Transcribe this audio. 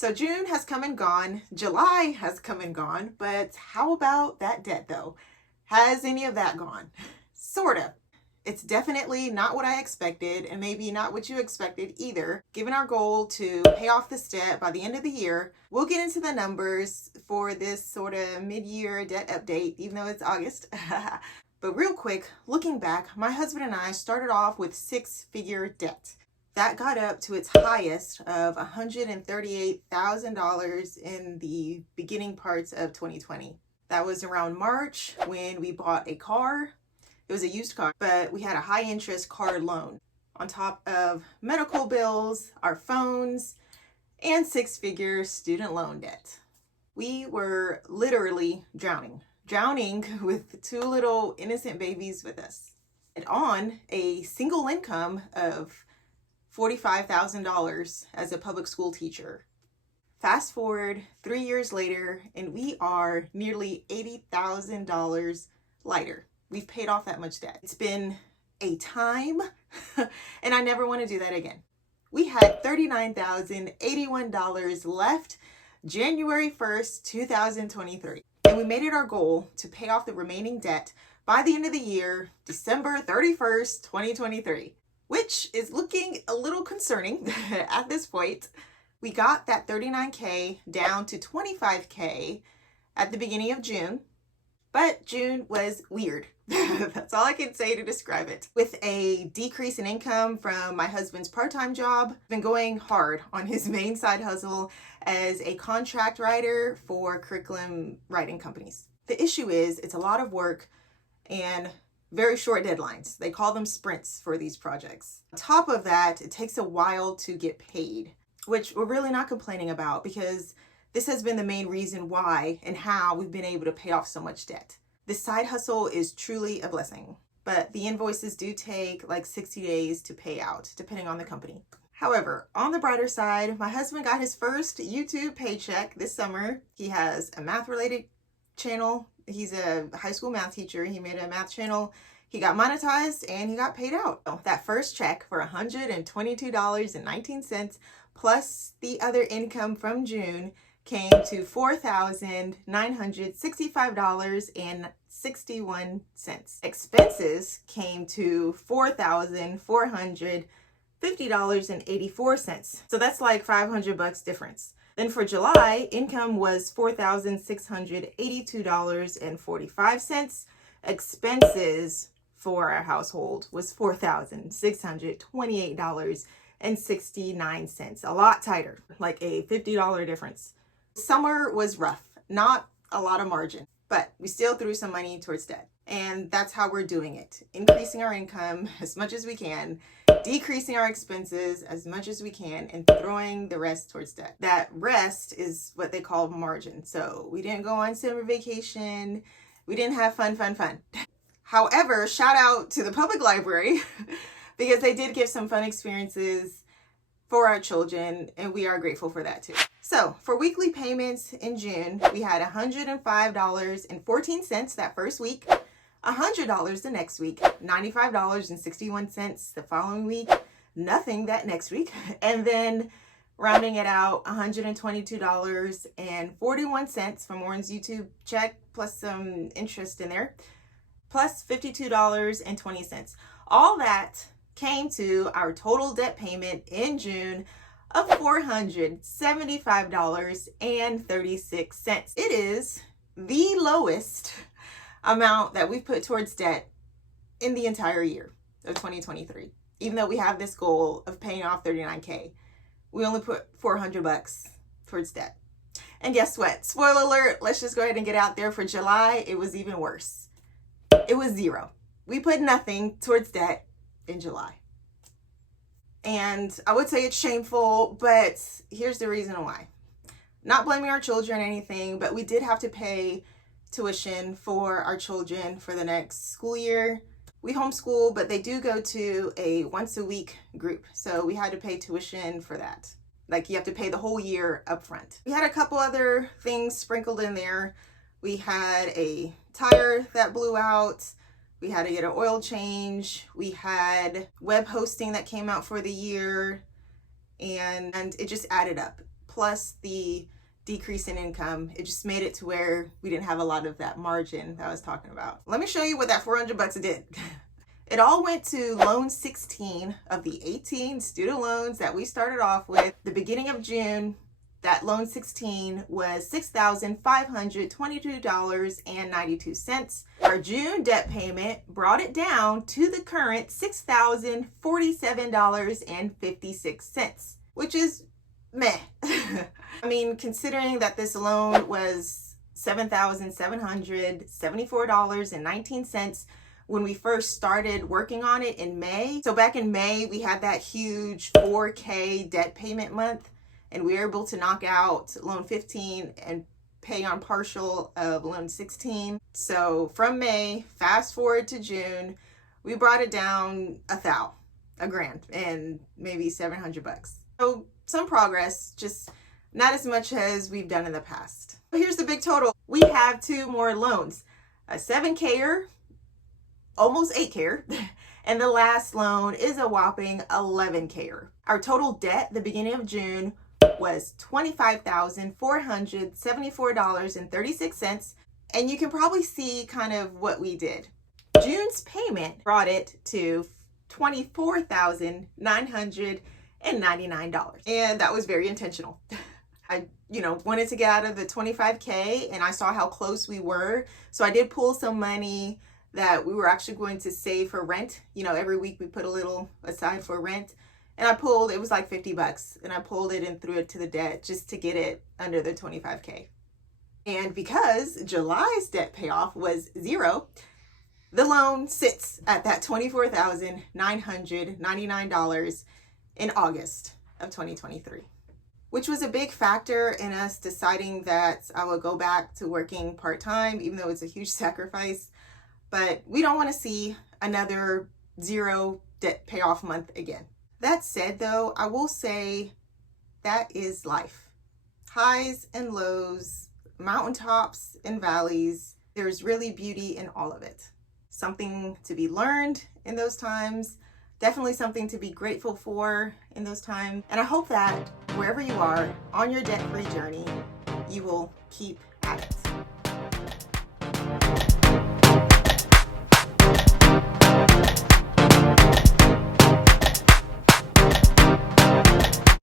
So June has come and gone, July has come and gone, but how about that debt though? Has any of that gone? Sort of. It's definitely not what I expected, and maybe not what you expected either. Given our goal to pay off this debt by the end of the year, we'll get into the numbers for this sort of mid-year debt update, even though it's August. But real quick, looking back, my husband and I started off with six-figure debt. That got up to its highest of $138,000 in the beginning parts of 2020. That was around March when we bought a car. It was a used car, but we had a high interest car loan on top of medical bills, our phones, and six-figure student loan debt. We were literally drowning with two little innocent babies with us, and on a single income of $45,000 as a public school teacher. Fast forward 3 years later, and we are nearly $80,000 lighter. We've paid off that much debt. It's been a time, and I never want to do that again. We had $39,081 left January 1st, 2023. And we made it our goal to pay off the remaining debt by the end of the year, December 31st, 2023. Which is looking a little concerning at this point. We got that $39K down to $25K at the beginning of June, but June was weird. That's all I can say to describe it. With a decrease in income from my husband's part-time job, I've been going hard on his main side hustle as a contract writer for curriculum writing companies. The issue is it's a lot of work and very short deadlines. They call them sprints for these projects. On top of that, it takes a while to get paid, which we're really not complaining about because this has been the main reason why and how we've been able to pay off so much debt. This side hustle is truly a blessing, but the invoices do take like 60 days to pay out, depending on the company. However, on the brighter side, my husband got his first YouTube paycheck this summer. He has a math-related channel. He's a high school math teacher. He made a math channel. He got monetized and he got paid out. That first check for $122.19 plus the other income from June came to $4,965.61. Expenses came to $4,450.84. So that's like $500 difference. Then for July, income was $4,682.45. Expenses for our household was $4,628.69. A lot tighter, like a $50 difference. Summer was rough, not a lot of margin, but we still threw some money towards debt. And that's how we're doing it. Increasing our income as much as we can, decreasing our expenses as much as we can, and throwing the rest towards debt. That rest is what they call margin. So we didn't go on summer vacation. We didn't have fun. However, shout out to the public library because they did give some fun experiences for our children, and we are grateful for that too. So for weekly payments in June, we had $105.14 that first week, $100 the next week, $95.61 the following week, nothing that next week, and then rounding it out, $122.41 from Warren's YouTube check, plus some interest in there, plus $52.20. All that came to our total debt payment in June of $475.36. It is the lowest amount that we've put towards debt in the entire year of 2023. Even though we have this goal of paying off $39K, we only put $400 towards debt. And guess what? Spoiler alert, let's just go ahead and get out there. For July, it was even worse. It was zero. We put nothing towards debt in July. And I would say it's shameful, but here's the reason why. Not blaming our children or anything, but we did have to pay tuition for our children for the next school year. We homeschool, but they do go to a once a week group. So we had to pay tuition for that. Like you have to pay the whole year up front. We had a couple other things sprinkled in there. We had a tire that blew out. We had to get an oil change. We had web hosting that came out for the year, and it just added up. plus the decrease in income, it just made it to where we didn't have a lot of that margin that I was talking about. Let me show you what that $400 did. It all went to loan 16 of the 18 student loans that we started off with. The beginning of June, that loan 16 was $6,522.92. Our June debt payment brought it down to the current $6,047.56, which is meh. I mean, considering that this loan was $7,774.19 when we first started working on it in May. So back in May, we had that huge $4K debt payment month, and we were able to knock out loan 15 and pay on partial of loan 16. So from May, fast forward to June, we brought it down a grand, and maybe $700. So some progress, just not as much as we've done in the past. Here's the big total. We have 2 more loans, a 7K-er, almost 8K, and the last loan is a whopping 11K. Our total debt the beginning of June was $25,474.36, and you can probably see kind of what we did. June's payment brought it to $24,999, and that was very intentional. I wanted to get out of the 25K, and I saw how close we were, so I did pull some money that we were actually going to save for rent. Every week we put a little aside for rent, and it was like $50, and I pulled it and threw it to the debt just to get it under the 25K. And because July's debt payoff was 0, the loan sits at that $24,999 in August of 2023, which was a big factor in us deciding that I would go back to working part-time, even though it's a huge sacrifice. But we don't want to see another 0 debt payoff month again. That said, though, I will say that is life. Highs and lows, mountaintops and valleys. There's really beauty in all of it. Something to be learned in those times. Definitely something to be grateful for in those times. And I hope that wherever you are on your debt-free journey, you will keep at it.